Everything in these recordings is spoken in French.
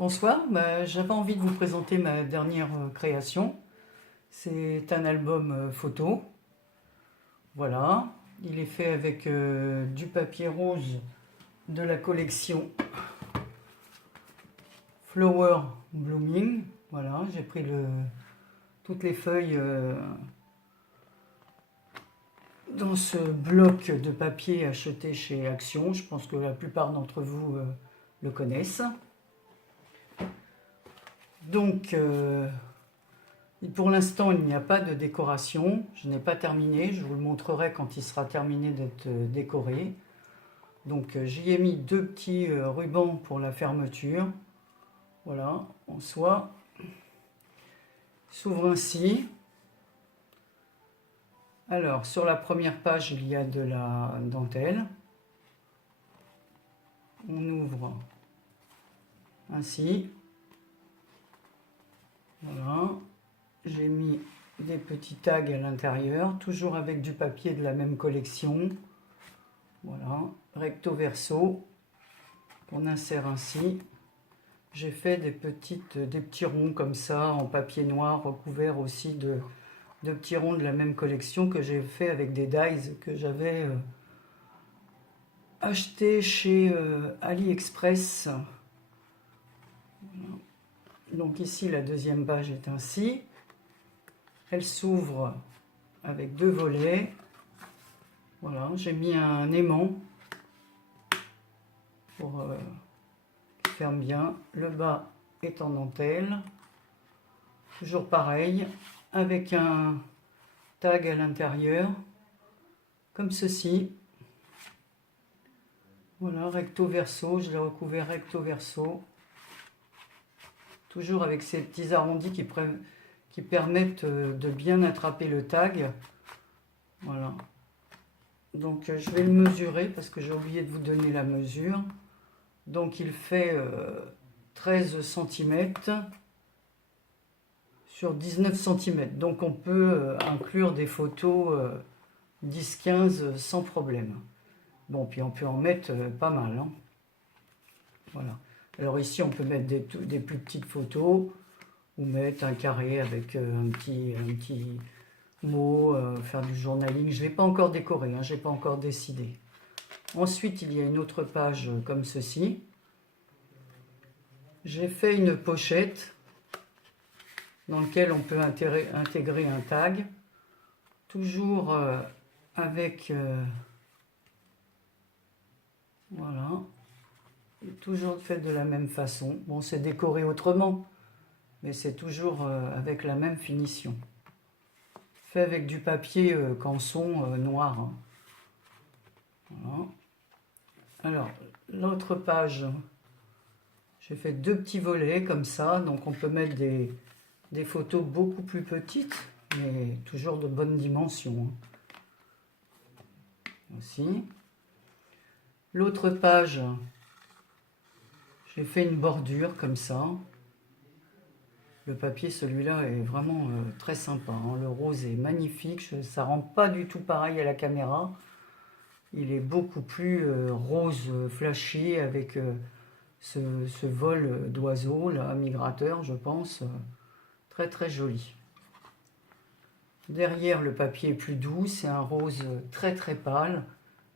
Bonsoir, j'avais envie de vous présenter ma dernière création. C'est un album photo. Voilà, il est fait avec du papier rose de la collection Flower Blooming. Voilà, j'ai pris toutes les feuilles dans ce bloc de papier acheté chez Action. Je pense que la plupart d'entre vous le connaissent. Donc, pour l'instant, il n'y a pas de décoration. Je n'ai pas terminé. Je vous le montrerai quand il sera terminé d'être décoré. Donc, j'y ai mis deux petits rubans pour la fermeture. Voilà, en soie. S'ouvre ainsi. Alors, sur la première page, il y a de la dentelle. On ouvre ainsi. Voilà. J'ai mis des petits tags à l'intérieur, toujours avec du papier de la même collection. Voilà, recto verso, qu'on insère ainsi. J'ai fait des petits ronds comme ça, en papier noir, recouverts aussi de petits ronds de la même collection que j'ai fait avec des dies que j'avais acheté chez AliExpress. Voilà. Donc ici, la deuxième page est ainsi. Elle s'ouvre avec deux volets. Voilà, j'ai mis un aimant pour qu'il ferme bien. Le bas est en dentelle. Toujours pareil, avec un tag à l'intérieur, comme ceci. Voilà, recto verso, je l'ai recouvert recto verso. Toujours avec ces petits arrondis qui permettent de bien attraper le tag. Voilà. Donc je vais le mesurer parce que j'ai oublié de vous donner la mesure. Donc il fait 13 cm sur 19 cm. Donc on peut inclure des photos 10-15 sans problème. Bon, puis on peut en mettre pas mal. Hein. Voilà. Alors ici on peut mettre des plus petites photos ou mettre un carré avec un petit mot, faire du journaling. Je ne l'ai pas encore décoré, hein, je n'ai pas encore décidé. Ensuite, il y a une autre page comme ceci. J'ai fait une pochette dans laquelle on peut intégrer un tag, toujours avec... voilà, toujours fait de la même façon. Bon, c'est décoré autrement, mais c'est toujours avec la même finition. Fait avec du papier canson noir. Hein. Voilà. Alors, l'autre page, j'ai fait deux petits volets comme ça, donc on peut mettre des photos beaucoup plus petites, mais toujours de bonne dimension. Hein. Aussi. L'autre page, j'ai fait une bordure comme ça. Le papier, celui-là, est vraiment très sympa. Hein. Le rose est magnifique, ça ne rend pas du tout pareil à la caméra. Il est beaucoup plus rose flashy avec ce vol d'oiseau, là, migrateur, je pense. Très très joli. Derrière, le papier est plus doux, c'est un rose très très pâle,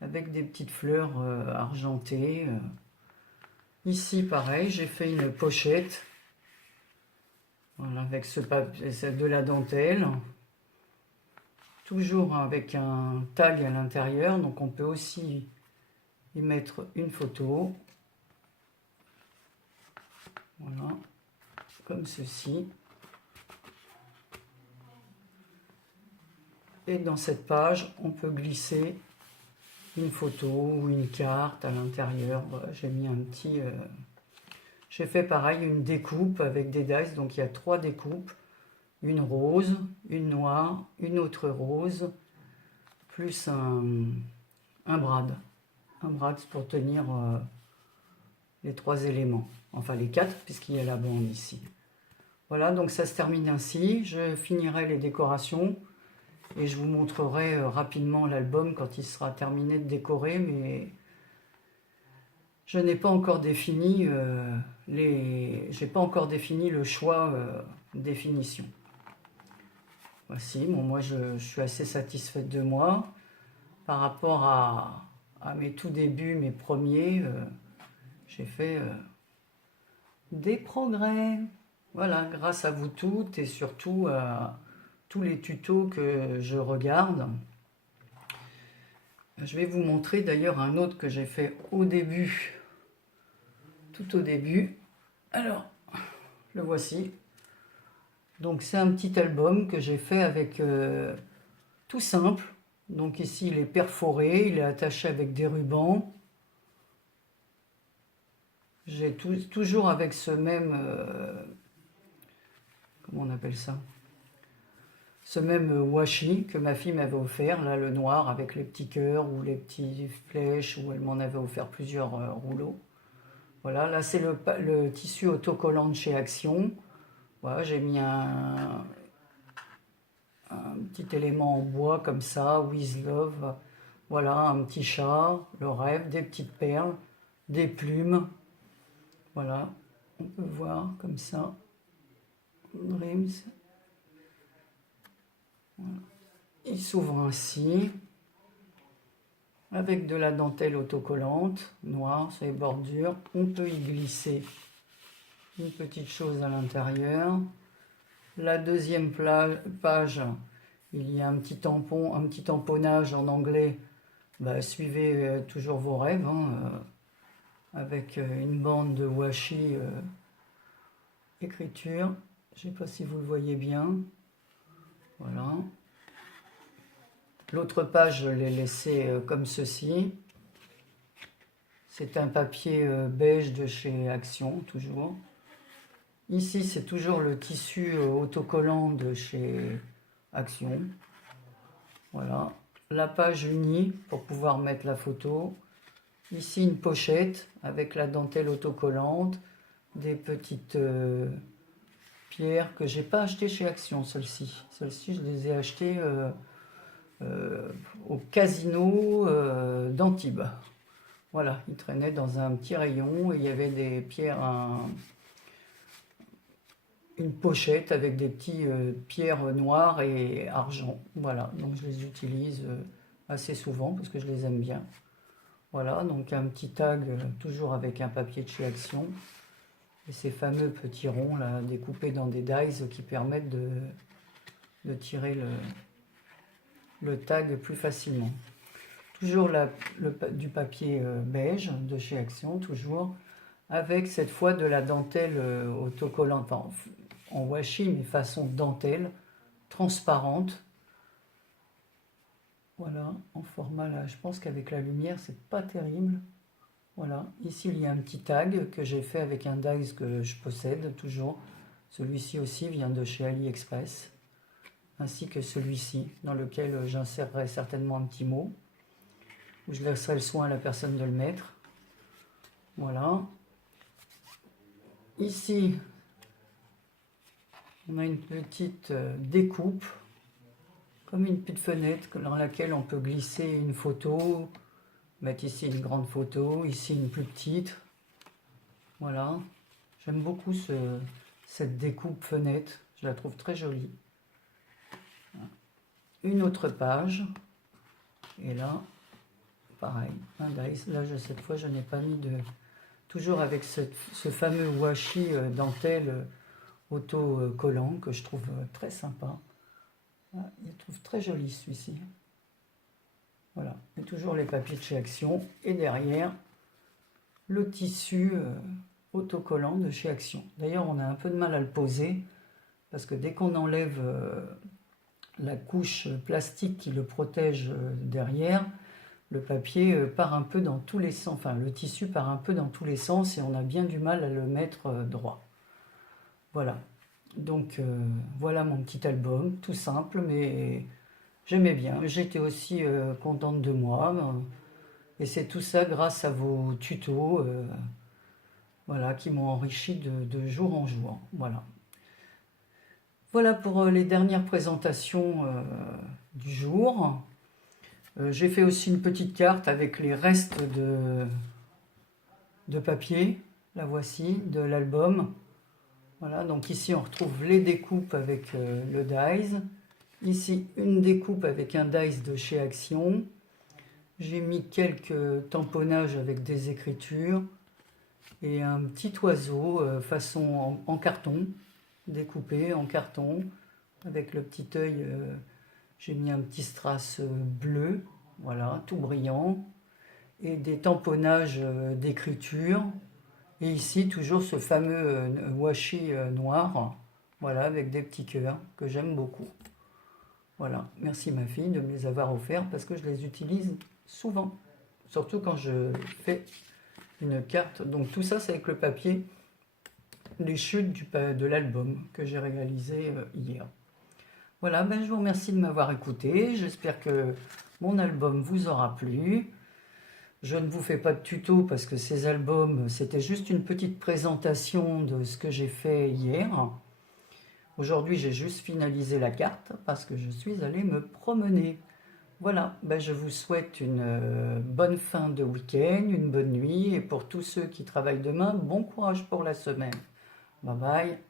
avec des petites fleurs argentées. Ici, pareil, j'ai fait une pochette. Voilà, avec ce papier, de la dentelle. Toujours avec un tag à l'intérieur, donc on peut aussi y mettre une photo. Voilà, comme ceci. Et dans cette page, on peut glisser une photo ou une carte à l'intérieur. Voilà, j'ai mis un petit... J'ai fait pareil, une découpe avec des dice, donc il y a 3 découpes. Une rose, une noire, une autre rose, plus un brad. Un brad pour tenir les 3 éléments. Enfin les 4, puisqu'il y a la bande ici. Voilà, donc ça se termine ainsi. Je finirai les décorations et je vous montrerai rapidement l'album quand il sera terminé de décorer. Mais je n'ai pas encore défini j'ai pas encore défini le choix des finitions. Voici, bon, moi je suis assez satisfaite de moi. Par rapport à mes tout débuts, mes premiers, j'ai fait des progrès. Voilà, grâce à vous toutes et surtout à tous les tutos que je regarde. Je vais vous montrer d'ailleurs un autre que j'ai fait au début, tout au début. Alors, le voici. Donc c'est un petit album que j'ai fait avec tout simple. Donc ici il est perforé, il est attaché avec des rubans. J'ai toujours avec ce même, comment on appelle ça? Ce même washi que ma fille m'avait offert, là le noir avec les petits cœurs ou les petites flèches, où elle m'en avait offert plusieurs rouleaux. Voilà, là c'est le tissu autocollant de chez Action. Voilà, j'ai mis un petit élément en bois comme ça, With Love. Voilà, un petit chat, le rêve, des petites perles, des plumes. Voilà, on peut voir comme ça. Dreams. Voilà. Il s'ouvre ainsi, avec de la dentelle autocollante, noire sur les bordures. On peut y glisser une petite chose à l'intérieur. La deuxième page, il y a un petit tampon, un petit tamponnage en anglais. Bah, suivez toujours vos rêves, hein, avec une bande de washi écriture. Je ne sais pas si vous le voyez bien. Voilà. L'autre page, je l'ai laissée comme ceci. C'est un papier beige de chez Action, toujours. Ici, c'est toujours le tissu autocollant de chez Action. Voilà. La page unie pour pouvoir mettre la photo. Ici, une pochette avec la dentelle autocollante. Des petites pierres que j'ai pas achetées chez Action, celles-ci. Celles-ci, je les ai achetées au casino d'Antibes. Voilà, ils traînaient dans un petit rayon et il y avait des pierres, une pochette avec des petits pierres noires et argent. Voilà, donc je les utilise assez souvent parce que je les aime bien. Voilà, donc un petit tag toujours avec un papier de chez Action. Et ces fameux petits ronds là, découpés dans des dies qui permettent de tirer le tag plus facilement. Toujours du papier beige de chez Action, toujours, avec cette fois de la dentelle autocollante, enfin, en washi, mais façon dentelle, transparente. Voilà, en format là, je pense qu'avec la lumière, c'est pas terrible. Voilà, ici il y a un petit tag que j'ai fait avec un dies que je possède toujours. Celui-ci aussi vient de chez AliExpress, ainsi que celui-ci, dans lequel j'insérerai certainement un petit mot. Je laisserai le soin à la personne de le mettre. Voilà. Ici, on a une petite découpe, comme une petite fenêtre dans laquelle on peut glisser une photo, mettre ici une grande photo, ici une plus petite. Voilà. J'aime beaucoup cette découpe fenêtre, je la trouve très jolie. Une autre page, et là, pareil, un dice. Là, cette fois, je n'ai pas mis de... Toujours avec ce fameux washi dentelle autocollant que je trouve très sympa. Ah, je trouve très joli celui-ci. Voilà, et toujours les papiers de chez Action. Et derrière, le tissu autocollant de chez Action. D'ailleurs, on a un peu de mal à le poser, parce que dès qu'on enlève la couche plastique qui le protège derrière, le papier part un peu dans tous les sens, enfin le tissu part un peu dans tous les sens et on a bien du mal à le mettre droit. Voilà, donc voilà mon petit album, tout simple, mais j'aimais bien. J'étais aussi contente de moi, et c'est tout ça grâce à vos tutos, voilà, qui m'ont enrichi de jour en jour. Voilà. Voilà pour les dernières présentations du jour. J'ai fait aussi une petite carte avec les restes de papier. La voici, de l'album. Voilà, donc ici on retrouve les découpes avec le dies. Ici, une découpe avec un dies de chez Action. J'ai mis quelques tamponnages avec des écritures. Et un petit oiseau façon en carton, découpé en carton. Avec le petit œil, j'ai mis un petit strass bleu. Voilà, tout brillant. Et des tamponnages d'écriture. Et ici, toujours ce fameux washi noir, voilà, avec des petits cœurs que j'aime beaucoup. Voilà, merci ma fille de me les avoir offerts parce que je les utilise souvent, surtout quand je fais une carte. Donc tout ça, c'est avec le papier, les chutes de l'album que j'ai réalisé hier. Voilà, ben, je vous remercie de m'avoir écouté. J'espère que mon album vous aura plu. Je ne vous fais pas de tuto parce que ces albums, c'était juste une petite présentation de ce que j'ai fait hier. Aujourd'hui, j'ai juste finalisé la carte parce que je suis allée me promener. Voilà, ben je vous souhaite une bonne fin de week-end, une bonne nuit. Et pour tous ceux qui travaillent demain, bon courage pour la semaine. Bye bye.